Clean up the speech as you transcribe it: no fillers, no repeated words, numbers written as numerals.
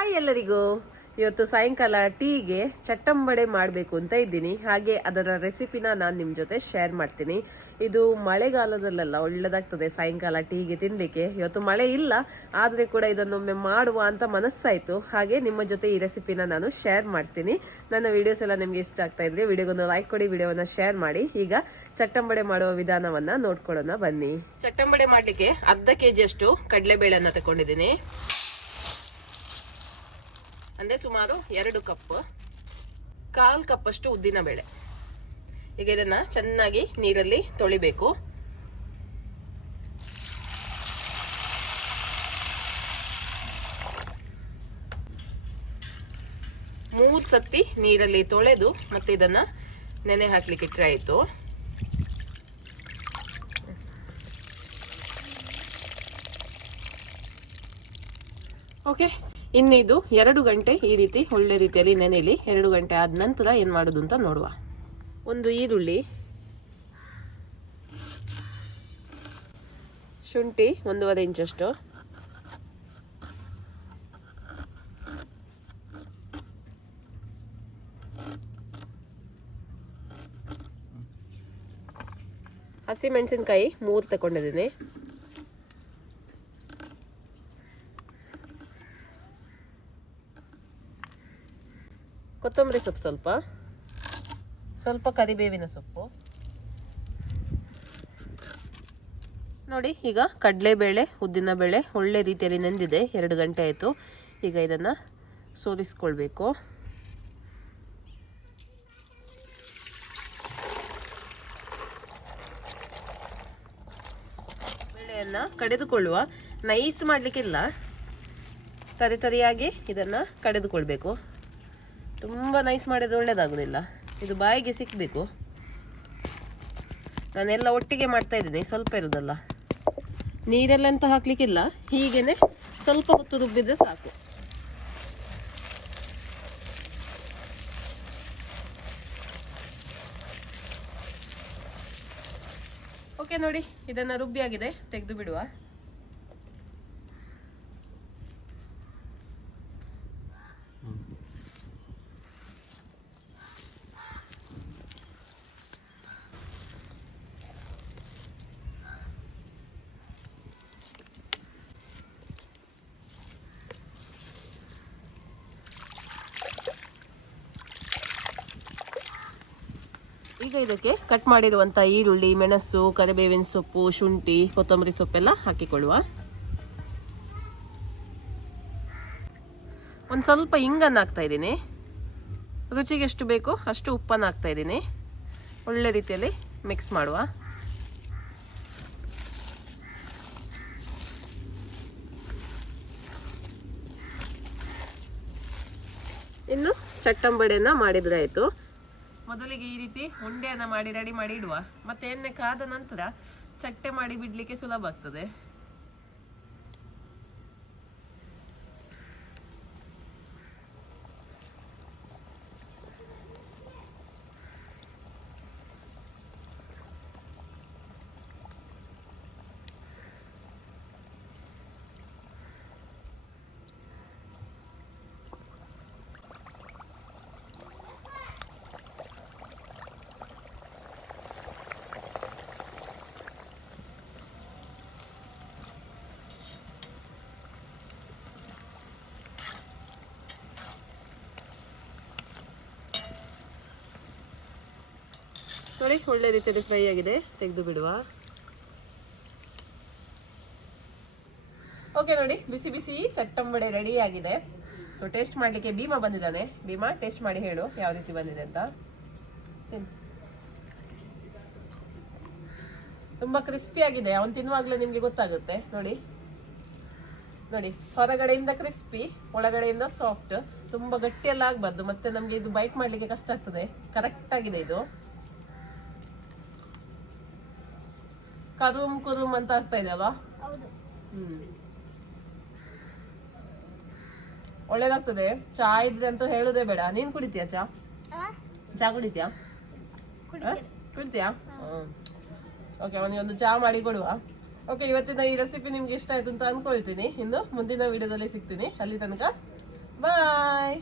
Hi ಎಲ್ಲರಿಗೂ. ಇವತ್ತು ಸಾಯಂಕಾಲ ಟೀಗೆ ಚಟ್ಟಂಬಡೆ ಮಾಡಬೇಕು ಅಂತ ಇದ್ದೀನಿ. ಹಾಗೆ ಅದರ ರೆಸಿಪಿನ ನಾನು ನಿಮ್ಮ ಜೊತೆ ಶೇರ್ ಮಾಡ್ತೀನಿ. ಇದು ಮಳೆಗಾಲದಲ್ಲೆಲ್ಲ ಒಳ್ಳೆದಾಗ್ತದೆ ಸಾಯಂಕಾಲ ಟೀಗೆ ತಿನ್ಲಿಕ್ಕೆ. ಇವತ್ತು ಮಳೆ ಇಲ್ಲ, ಆದ್ರೆ ಕೂಡ ಇದನ್ನೊಮ್ಮೆ ಮಾಡುವ ಅಂತ ಮನಸ್ಸಾಯ್ತು. ಹಾಗೆ ನಿಮ್ಮ ಜೊತೆ ಈ ರೆಸಿಪಿನ ನಾನು ಶೇರ್ ಮಾಡ್ತೀನಿ. ನನ್ನ ವಿಡಿಯೋಸ್ ಎಲ್ಲ ನಿಮ್ಗೆ ಇಷ್ಟ ಆಗ್ತಾ ಇದ್ರೆ ವಿಡಿಯೋಗೊಂದು ಲೈಕ್ ಕೊಡಿ, ವಿಡಿಯೋನ ಶೇರ್ ಮಾಡಿ. ಈಗ ಚಟ್ಟಂಬಡೆ ಮಾಡುವ ವಿಧಾನವನ್ನ ನೋಡ್ಕೊಳ್ಳೋಣ ಬನ್ನಿ. ಚಟ್ಟಂಬಡೆ ಮಾಡ್ಲಿಕ್ಕೆ ಅರ್ಧ ಕೆಜಿ ಅಷ್ಟು ಕಡಲೆಬೇಳೆಯನ್ನ ತಗೊಂಡಿದ್ದೀನಿ. ಅಂದ್ರೆ ಸುಮಾರು 2 ಕಪ್, 1/4 ಕಪ್ ಅಷ್ಟು ಉದ್ದಿನ ಬೇಳೆ. ಈಗ ಇದನ್ನ ಚೆನ್ನಾಗಿ ನೀರಲ್ಲಿ ತೊಳಿಬೇಕು. ಮೂರು ಸತಿ ನೀರಲ್ಲಿ ತೊಳೆದು ಮತ್ತೆ ಇದನ್ನ ನೆನೆ ಹಾಕ್ಲಿಕ್ಕೆ ಇಟ್ಟರೆ ಆಯ್ತು. ಓಕೆ, ಇನ್ನಿದು 2 ಗಂಟೆ ಈ ರೀತಿ ಒಳ್ಳೆ ರೀತಿಯಲ್ಲಿ ನೆನೆಲಿ. 2 ಗಂಟೆ ಆದ ನಂತರ ಏನ್ ಮಾಡೋದು ಅಂತ ನೋಡುವ. ಒಂದು ಈರುಳ್ಳಿ, ಶುಂಠಿ 1.5 ಇಂಚಷ್ಟು, ಹಸಿಮೆಣಸಿನಕಾಯಿ 3 ತಗೊಂಡಿದ್ದೀನಿ, ಕೊತ್ತಂಬರಿ ಸೊಪ್ಪು ಸ್ವಲ್ಪ ಕರಿಬೇವಿನ ಸೊಪ್ಪು. ನೋಡಿ, ಈಗ ಕಡಲೆಬೇಳೆ ಉದ್ದಿನ ಬೇಳೆ ಒಳ್ಳೆ ರೀತಿಯಲ್ಲಿ ನೆಂದಿದೆ. 2 ಗಂಟೆ ಆಯಿತು. ಈಗ ಇದನ್ನು ಸೋರಿಸ್ಕೊಳ್ಬೇಕು. ಬೇಳೆಯನ್ನು ಕಡೆದುಕೊಳ್ಳುವ, ನೈಸ್ ಮಾಡಲಿಕ್ಕಿಲ್ಲ, ತರಿಯಾಗಿ ಇದನ್ನು ಕಡೆದುಕೊಳ್ಬೇಕು. ತುಂಬ ನೈಸ್ ಮಾಡಿದ್ರೆ ಒಳ್ಳೇದಾಗೋದಿಲ್ಲ, ಇದು ಬಾಯಿಗೆ ಸಿಕ್ಕಬೇಕು. ನಾನೆಲ್ಲ ಒಟ್ಟಿಗೆ ಮಾಡ್ತಾ ಇದ್ದೀನಿ, ಸ್ವಲ್ಪ ಇರೋದಲ್ಲ. ನೀರೆಲ್ಲ ಅಂತ ಹಾಕ್ಲಿಕ್ಕಿಲ್ಲ, ಹೀಗೇನೆ ಸ್ವಲ್ಪ ಹೊತ್ತು ರುಬ್ಬಿದ್ರೆ ಸಾಕು. ಓಕೆ, ನೋಡಿ ಇದನ್ನ ರುಬ್ಬಿ ಆಗಿದೆ, ತೆಗೆದು ಬಿಡುವ. ಈಗ ಇದಕ್ಕೆ ಕಟ್ ಮಾಡಿರುವಂಥ ಈರುಳ್ಳಿ, ಮೆಣಸು, ಕರಿಬೇವಿನ ಸೊಪ್ಪು, ಶುಂಠಿ, ಕೊತ್ತಂಬರಿ ಸೊಪ್ಪೆಲ್ಲ ಹಾಕಿಕೊಳ್ಳುವ. ಒಂದು ಸ್ವಲ್ಪ ಇಂಗನ್ನು ಹಾಕ್ತಾ ಇದ್ದೀನಿ. ರುಚಿಗೆ ಎಷ್ಟು ಬೇಕೋ ಅಷ್ಟು ಉಪ್ಪನ್ನು ಹಾಕ್ತಾ ಇದ್ದೀನಿ. ಒಳ್ಳೆ ರೀತಿಯಲ್ಲಿ ಮಿಕ್ಸ್ ಮಾಡುವ. ಇನ್ನು ಚಟ್ಟಂಬಡೆಯನ್ನ ಮಾಡಿದ್ರೆ ಆಯಿತು. ಮೊದಲಿಗೆ ಈ ರೀತಿ ಉಂಡೆಯನ್ನ ಮಾಡಿ ರೆಡಿ ಮಾಡಿ ಇಡುವ. ಮತ್ತೆ ಎಣ್ಣೆ ಕಾದ ನಂತರ ಚಟ್ಟೆ ಮಾಡಿ ಬಿಡ್ಲಿಕ್ಕೆ ಸುಲಭ ಆಗ್ತದೆ. ನೋಡಿ, ಒಳ್ಳೆ ರೀತಿಯಲ್ಲಿ ಫ್ರೈ ಆಗಿದೆ, ತೆಗೆದು ಬಿಡುವ. ಓಕೆ, ನೋಡಿ ಬಿಸಿ ಬಿಸಿ ಚಟ್ಟಂಬಡೆ ರೆಡಿ ಆಗಿದೆ. ಸೊ ಟೇಸ್ಟ್ ಮಾಡ್ಲಿಕ್ಕೆ ಭೀಮಾ ಬಂದಿದ್ದಾನೆ. ಭೀಮಾ, ಟೇಸ್ಟ್ ಮಾಡಿ ಹೇಳು ಯಾವ ರೀತಿ ಬಂದಿದೆ ಅಂತ. ತುಂಬಾ ಕ್ರಿಸ್ಪಿ ಆಗಿದೆ, ಅವನು ತಿನ್ನುವಾಗ್ಲೇ ನಿಮ್ಗೆ ಗೊತ್ತಾಗುತ್ತೆ. ನೋಡಿ ನೋಡಿ, ಹೊರಗಡೆಯಿಂದ ಕ್ರಿಸ್ಪಿ, ಒಳಗಡೆಯಿಂದ ಸಾಫ್ಟ್. ತುಂಬಾ ಗಟ್ಟಿಯೆಲ್ಲ ಆಗ್ಬಾರ್ದು, ಮತ್ತೆ ನಮ್ಗೆ ಇದು ಬೈಟ್ ಮಾಡ್ಲಿಕ್ಕೆ ಕಷ್ಟ ಆಗ್ತದೆ. ಕರೆಕ್ಟ್ ಆಗಿದೆ ಇದು. ಕುರುಮ್ ಅಂತ ಆಗ್ತಾ ಇದೆ ಅಲ್ವಾ? ಒಳ್ಳೇದಾಗ್ತದೆ. ಚಾ ಇದ್ರೆ ಅಂತ ಹೇಳುದೇ ಬೇಡ. ನೀನ್ ಕುಡಿತೀಯಾ ಚಾ ಕುಡಿತೀಯಾ? ಓಕೆ, ಅವನಿಗೆ ಒಂದು ಚಾ ಮಾಡಿ ಕೊಡುವ. ಓಕೆ, ಇವತ್ತಿನ ಈ ರೆಸಿಪಿ ನಿಮ್ಗೆ ಇಷ್ಟ ಆಯ್ತು ಅಂತ ಅನ್ಕೊಳ್ತೀನಿ. ಇನ್ನು ಮುಂದಿನ ವಿಡಿಯೋದಲ್ಲಿ ಸಿಗ್ತೀನಿ. ಅಲ್ಲಿ ತನಕ ಬಾಯ್.